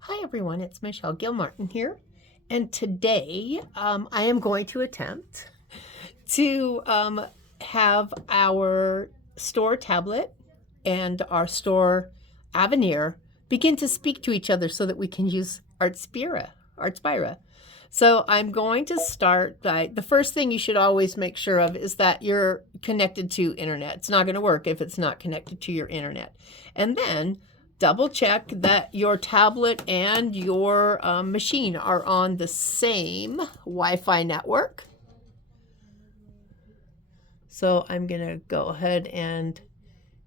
Hi everyone, it's Michelle Gilmartin here, and today I am going to attempt to have our store tablet and our store Aveneer begin to speak to each other so that we can use Artspira. So I'm going to start by, the first thing you should always make sure of is that you're connected to internet. It's not going to work if it's not connected to your internet. And then double check that your tablet and your machine are on the same Wi-Fi network. So I'm going to go ahead and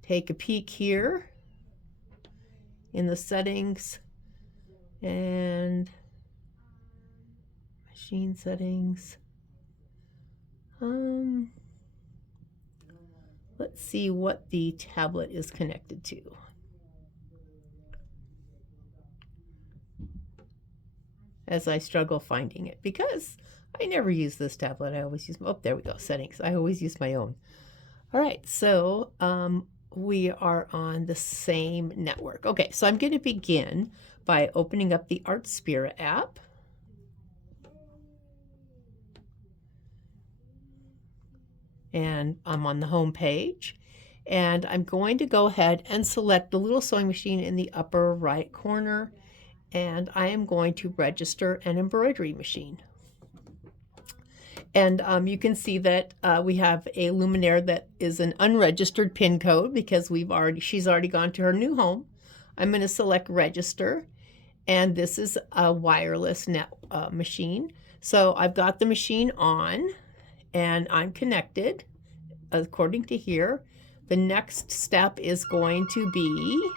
take a peek here in the settings and machine settings. Let's see what the tablet is connected to. As I struggle finding it, because I never use this tablet. I always use, oh, there we go, settings. I always use my own. All right, so we are on the same network. Okay, so I'm going to begin by opening up the Artspira app. And I'm on the home page. And I'm going to go ahead and select the little sewing machine in the upper right corner. And I am going to register an embroidery machine. And you can see that we have a luminaire that is an unregistered pin code because she's already gone to her new home. I'm going to select register, and this is a wireless machine. So I've got the machine on, and I'm connected according to here. The next step is going to be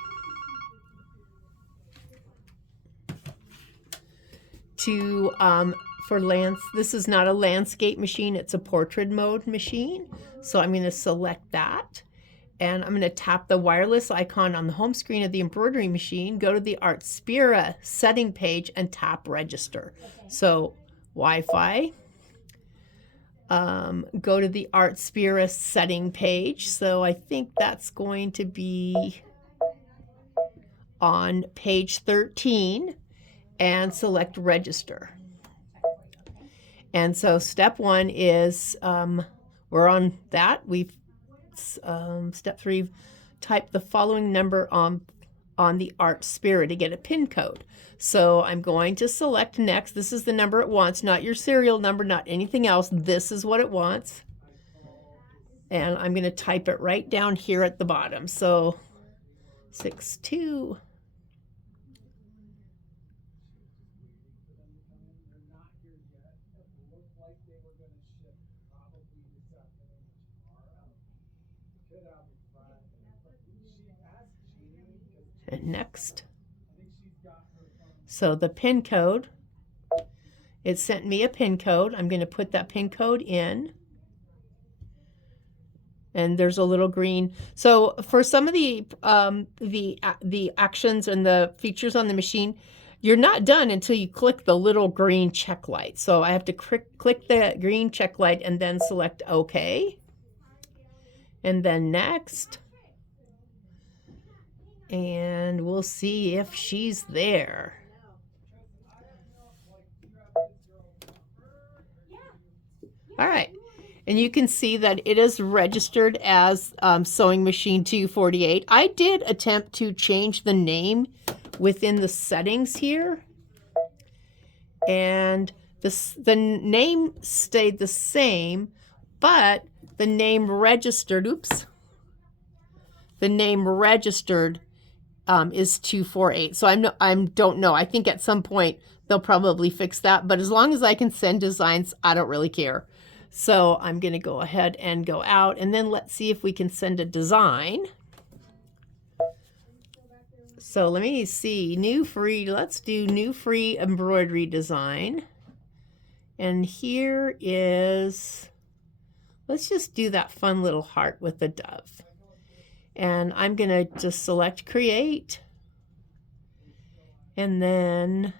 to this is not a landscape machine, it's a portrait mode machine. So I'm going to select that, and I'm going to tap the wireless icon on the home screen of the embroidery machine, go to the Artspira setting page, and tap register. So Wi-Fi, go to the Artspira setting page. So I think that's going to be on page 13, and select register. And so step one is we're on that. We've step 3, type the following number on the Artspira to get a pin code. So I'm going to select next. This is the number it wants, not your serial number, not anything else. This is what it wants. And I'm going to type it right down here at the bottom. So 62. And next. So the pin code, it sent me a pin code. I'm going to put that pin code in. And there's a little green. So for some of the actions and the features on the machine, you're not done until you click the little green check light. So I have to click the green check light and then select OK. And then next. And we'll see if she's there. All right. And you can see that it is registered as Sewing Machine 248. I did attempt to change the name within the settings here. And the name stayed the same, but the name registered, the name registered is 248. So I don't know. I think at some point they'll probably fix that. But as long as I can send designs, I don't really care. So I'm going to go ahead and go out, and then let's see if we can send a design. So let me see, let's do new free embroidery design. And here is, let's just do that fun little heart with the dove. And I'm going to just select create. And then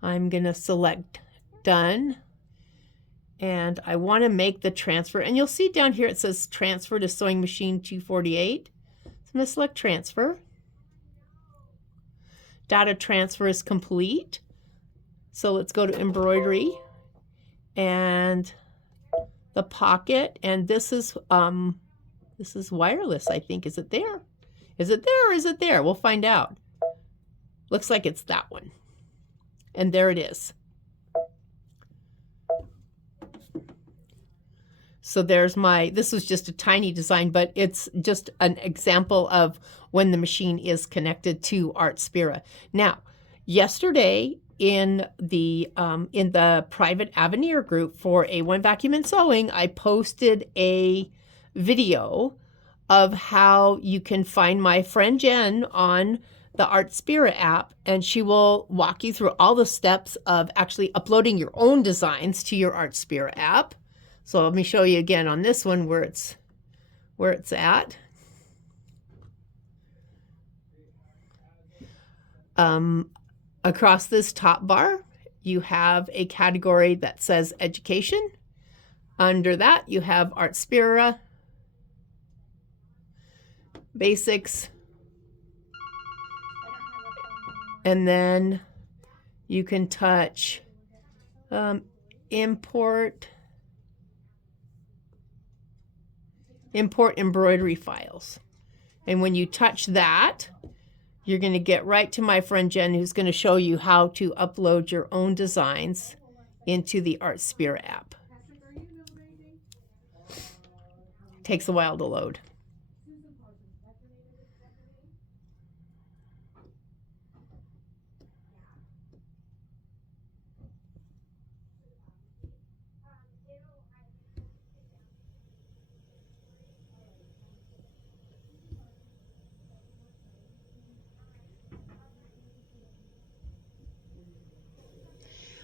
I'm going to select done. And I want to make the transfer. And you'll see down here it says transfer to Sewing Machine 248. So I'm going to select transfer. Data transfer is complete. So let's go to embroidery and the pocket, and this is wireless, I think. Is it there? Is it there or is it there? We'll find out. Looks like it's that one. And there it is. So there's this was just a tiny design, but it's just an example of when the machine is connected to Artspira. Now, yesterday in the private Aveneer group for A1 Vacuum and Sewing, I posted a video of how you can find my friend Jen on the Artspira app, and she will walk you through all the steps of actually uploading your own designs to your Artspira app. So let me show you again on this one where it's at. Across this top bar, you have a category that says education. Under that, you have Artspira, basics, and then you can touch import embroidery files. And when you touch that, you're going to get right to my friend Jen, who's going to show you how to upload your own designs into the Artspira app. Takes a while to load.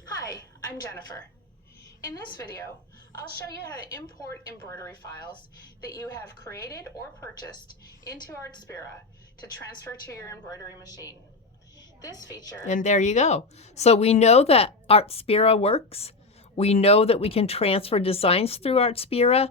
Hi, I'm Jennifer. In this video, I'll show you how to import embroidery files that you have created or purchased into Artspira to transfer to your embroidery machine. This feature... And there you go. So we know that Artspira works. We know that we can transfer designs through Artspira.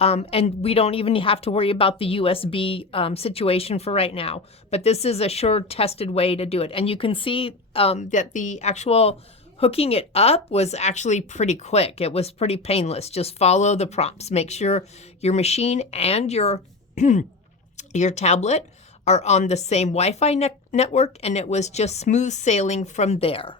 And we don't even have to worry about the USB situation for right now. But this is a sure tested way to do it. And you can see that the actual hooking it up was actually pretty quick. It was pretty painless. Just follow the prompts. Make sure your machine and your your tablet are on the same Wi-Fi network, and it was just smooth sailing from there.